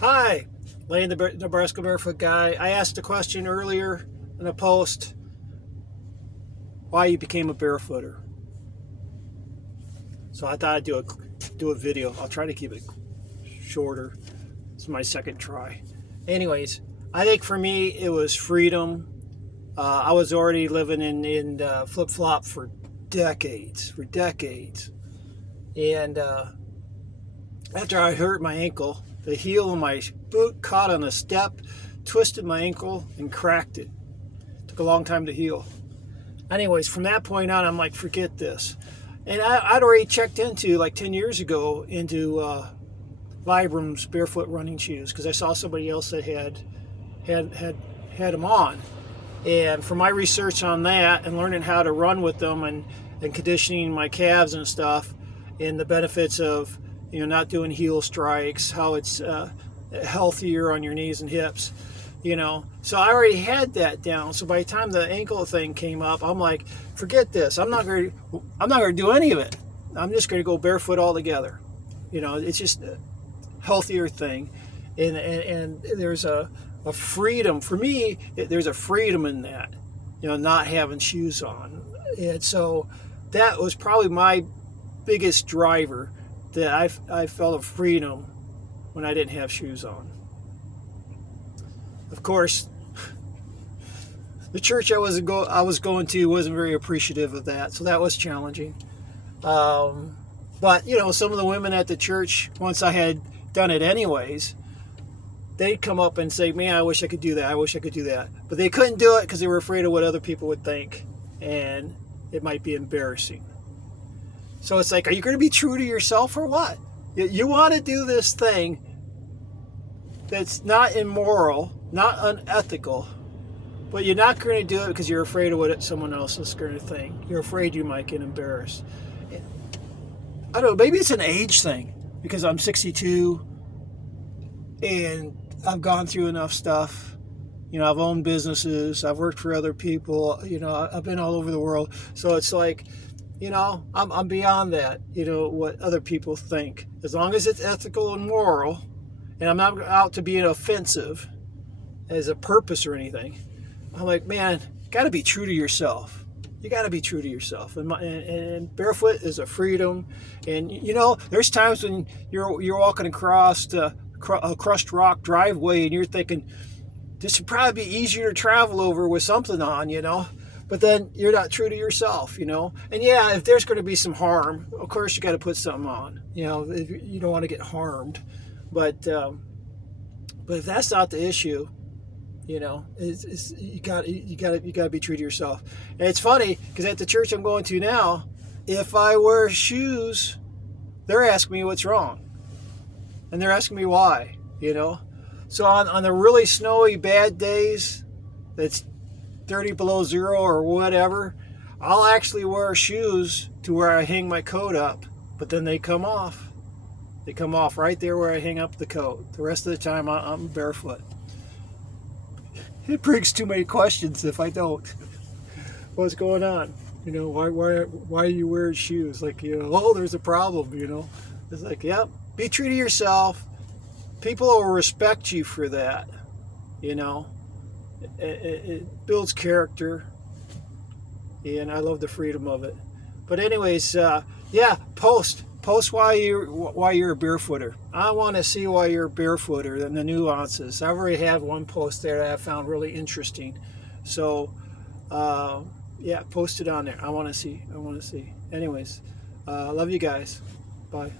Hi, Lane the Nebraska Barefoot guy. I asked a question earlier in a post why you became a barefooter. So I thought I'd do a video. I'll try to keep it shorter. It's my second try. Anyways, I think for me it was freedom. I was already living in flip flop for decades, and after I hurt my ankle, the heel of my boot caught on a step, twisted my ankle, and cracked it. Took a long time to heal. Anyways, from that point on, I'm like, forget this. And I'd already checked into, like 10 years ago, into Vibrams barefoot running shoes because I saw somebody else that had them on. And from my research on that and learning how to run with them and conditioning my calves and stuff, and the benefits of not doing heel strikes, how it's healthier on your knees and hips, So I already had that down. So by the time the ankle thing came up, I'm like, forget this. I'm not going to do any of it. I'm just going to go barefoot altogether. It's just a healthier thing, and there's a freedom for me. There's a freedom in that, not having shoes on, and so that was probably my biggest driver, that I felt a freedom when I didn't have shoes on. Of course, the church I was going to wasn't very appreciative of that, so that was challenging. But some of the women at the church, once I had done it anyways, they'd come up and say, "Man, I wish I could do that. I wish I could do that." But they couldn't do it because they were afraid of what other people would think, and it might be embarrassing. So it's like, are you going to be true to yourself or what? You want to do this thing that's not immoral, not unethical, but you're not going to do it because you're afraid of what someone else is going to think. You're afraid you might get embarrassed. I don't know, maybe it's an age thing because I'm 62 and I've gone through enough stuff. I've owned businesses, I've worked for other people, I've been all over the world. So it's like, I'm beyond that, what other people think. As long as it's ethical and moral, and I'm not out to be offensive as a purpose or anything. I'm like, man, got to be true to yourself. You got to be true to yourself. And barefoot is a freedom. And there's times when you're walking across a crushed rock driveway, and you're thinking, this would probably be easier to travel over with something on, But then you're not true to yourself, And yeah, if there's going to be some harm, of course you got to put something on, if you don't want to get harmed. But if that's not the issue, it's you got to be true to yourself. And it's funny because at the church I'm going to now, if I wear shoes, they're asking me what's wrong, and they're asking me why. So on the really snowy bad days, that's 30 below zero or whatever, I'll actually wear shoes to where I hang my coat up, but then they come off. They come off right there where I hang up the coat. The rest of the time I'm barefoot. It brings too many questions if I don't. What's going on? Why are you wearing shoes? Like, oh, there's a problem, It's like, yep, be true to yourself. People will respect you for that, It builds character, and I love the freedom of it. But anyways, yeah, post why you're a barefooter. I want to see why you're a barefooter and the nuances. I've already had one post there that I found really interesting. So yeah, post it on there. I want to see. Anyways, love you guys. Bye.